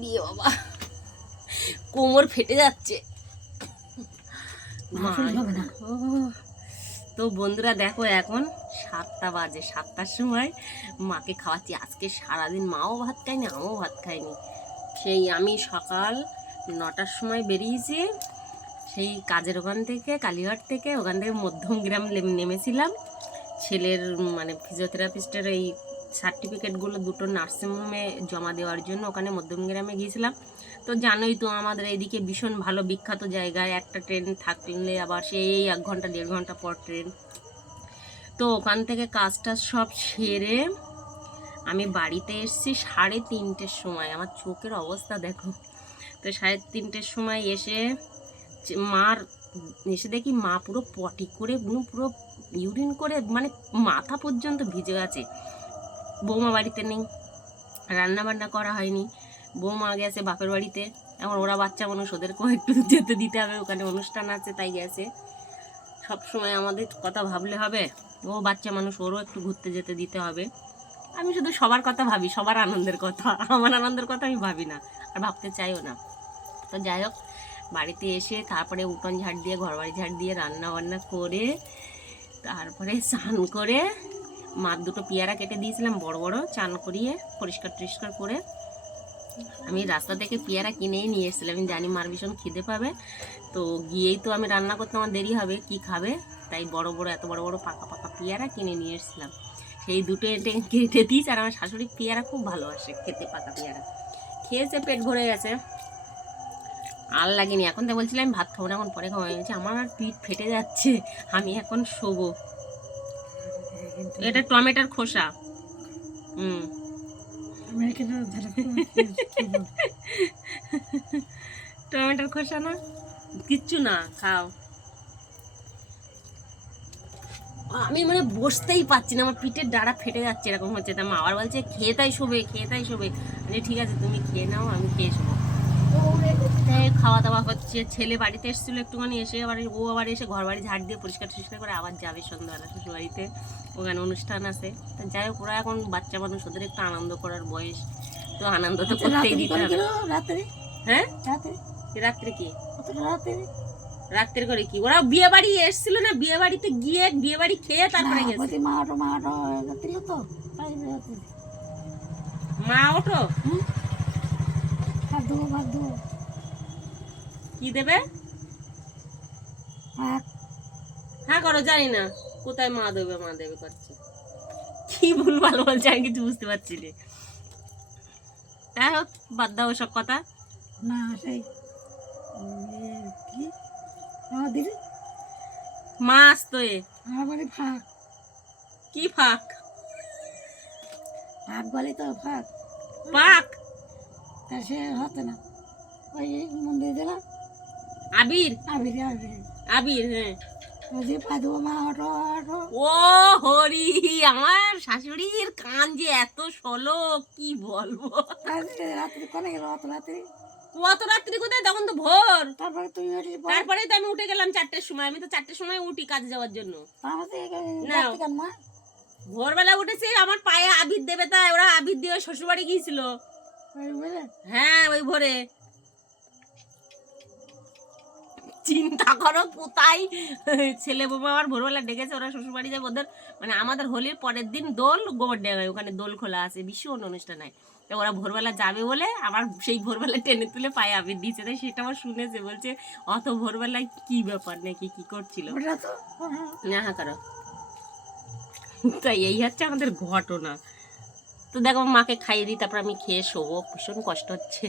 বিয়ে বাবা, কোমর ফেটে যাচ্ছে। তো বন্ধুরা দেখো, এখন 7টা বাজে, 7টার সময় মাকে খাওয়াচ্ছি। আজকে সারাদিন মাও ভাত খায়নি, আমিও ভাত খাইনি। সেই আমি সকাল 9টার সময় বেরিয়েছি, সেই কাজের ওখান থেকে, কালীঘাট থেকে, ওখান থেকে মধ্যমগ্রাম নেমেছিলাম ছেলের মানে ফিজিওথেরাপিস্টের এই সার্টিফিকেটগুলো দুটো নার্সিংহোমে জমা দেওয়ার জন্য ওখানে মধ্যমগ্রামে গিয়েছিলাম। তো জানোই তো আমাদের এইদিকে ভীষণ ভালো বিখ্যাত জায়গায়, একটা ট্রেন থাকলে আবার সেই 1 ঘন্টা 1.5 ঘন্টা পর ট্রেন। তো ওখান থেকে কাজটা সব সেরে আমি বাড়িতে এসেছি 3:30-র সময়। আমার চোখের অবস্থা দেখো। তো 3:30-র সময় এসে দেখি মা পুরো পটি করে, পুরো ইউরিন করে, মানে মাথা পর্যন্ত ভিজে গেছে। বৌমা বাড়িতে নেই, রান্না বান্না করা হয়নি, বৌমা গেছে বাপের বাড়িতে। এখন ওরা বাচ্চা মানুষ, ওদেরকেও একটু যেতে দিতে হবে, ওখানে অনুষ্ঠান আছে তাই গেছে। সব সময় আমাদের কথা ভাবলে হবে? ও বাচ্চা মানুষ, ওরও একটু ঘুরতে যেতে দিতে হবে। আমি শুধু সবার কথা ভাবি, সবার আনন্দের কথা, আমার আনন্দের কথা আমি ভাবি না, আর ভাবতে চাইও না। তো যাই হোক, বাড়িতে এসে তারপরে উঠোন ঝাড় দিয়ে, ঘরবাড়ি ঝাড় দিয়ে, রান্না বান্না করে, তারপরে স্নান করে, মার 2টো পেয়ারা কেটে দিয়েছিলাম বড় বড়, চান করিয়ে পরিষ্কার টরিষ্কার করে আমি রাস্তা থেকে পেয়ারা কিনেই নিয়ে এসেছিলাম। আমি জানি মার ভীষণ খিদে পাবে, তো গিয়েই তো আমি রান্না করতে আমার দেরি হবে, কি খাবে, তাই বড় বড়, এত বড় বড় পাকা পাকা পেয়ারা কিনে নিয়ে এসেছিলাম। সেই 2টো কেটে দিয়েছি। আর আমার শাশুড়ি পেয়ারা খুব ভালোবাসে খেতে, পাকা পেয়ারা খেয়েছে, পেট ভরে গেছে, আর লাগেনি। এখন তো বলছিলাম আমি ভাত খাবো না, এখন পরে খাবো। হয়েছে আমার আর পিঠ ফেটে যাচ্ছে, আমি এখন শোবো। এটা টমেটোর খোসা। টমেটোর খোসা না, কিচ্ছু না, খাও। আমি মানে বসতেই পারছি না, আমার পিঠের ডাঁড়া ফেটে যাচ্ছে, এরকম হচ্ছে। তা মা আবার বলছে খেয়ে তাই শোবে, খেয়ে তাই শোবে। ঠিক আছে, তুমি খেয়ে নাও, আমি খেয়ে শোবো। খাওয়া দাওয়া হচ্ছে। ছেলে বাড়িতে এসেছিলো একটুখানি, এসে আবার ও আবার এসে ঘর বাড়ি ঝাড় দিয়ে পরিষ্কার টরিষ্কার করে আবার যাবে সন্ধ্যাবেলা শ্বশুর বাড়িতে, ওখানে অনুষ্ঠান আছে। তো যাই হোক, ওরা এখন বাচ্চা মানুষ, ওদের একটু আনন্দ করার বয়স, তো আনন্দ তো করতেই দিতে হবে। হ্যাঁ, রাত্রে কি রাত্রে করে কি, ওরা বিয়ে বাড়ি এসেছিল না, বিয়ে বাড়িতে গিয়ে বিয়ে বাড়ি খেয়ে তারপরে গেছে। মা ওঠো, কি দেবে? হ্যাঁ করো, জানি না কোথায় মা দেবে, মা দেবে করছে, কি ভুলভাল বলছে, আমি কিছু বুঝতে পারছি না। যাই হোক, বাদ দাও সব কথা। না সেই দিদি মা আসতো, আমার ফাঁক, কি ফাঁক? ফাঁক বলে তো, ফাঁক পাক, তা সে হতো না। ওই মন্দির দিলাম আবির, আবির আবির আবির, হ্যাঁ। ও হরি, আমার শাশুড়ির কান যে এত সলো, কি বলবো। রাত্রি কোনে গেল? অত রাত্রি? কত রাত্রি কোথায়, তখন তো ভোর। তারপরে তুমি তারপরে তো আমি উঠে গেলাম 4টের সময়। আমি তো 4টের সময় উঠি কাজে যাওয়ার জন্য। না, ভোরবেলা উঠেছি, আমার পায়ে আবির দেবে, তাই ওরা আবির দিয়ে শ্বশুরবাড়ি গিয়েছিল। হ্যাঁ, ওই ভোরে। চিন্তা করো কোথায় ছেলে বৌমা আমার ভোরবেলা ডেকেছে, ওরা শ্বশুরবাড়ি যাবে। ওদের মানে আমাদের হোলির পরের দিন দোল গোবরডাঙ্গায়, ওখানে দোল খোলা আছে, ভীষণ অনুষ্ঠান হয়। তো ওরা ভোরবেলা যাবে বলে আমার সেই ভোরবেলা টেনে তুলে পায়ে আবির দিয়েছে। তাই সেটা আমার শুনেছে, বলছে অত ভোরবেলায় কি ব্যাপার নাকি, কি করছিল। না, হ্যাঁ করো। তাই এই হচ্ছে আমাদের ঘটনা। তো দেখো, মাকে খাইয়ে দিই, তারপর আমি খেয়ে শোবো, ভীষণ কষ্ট হচ্ছে।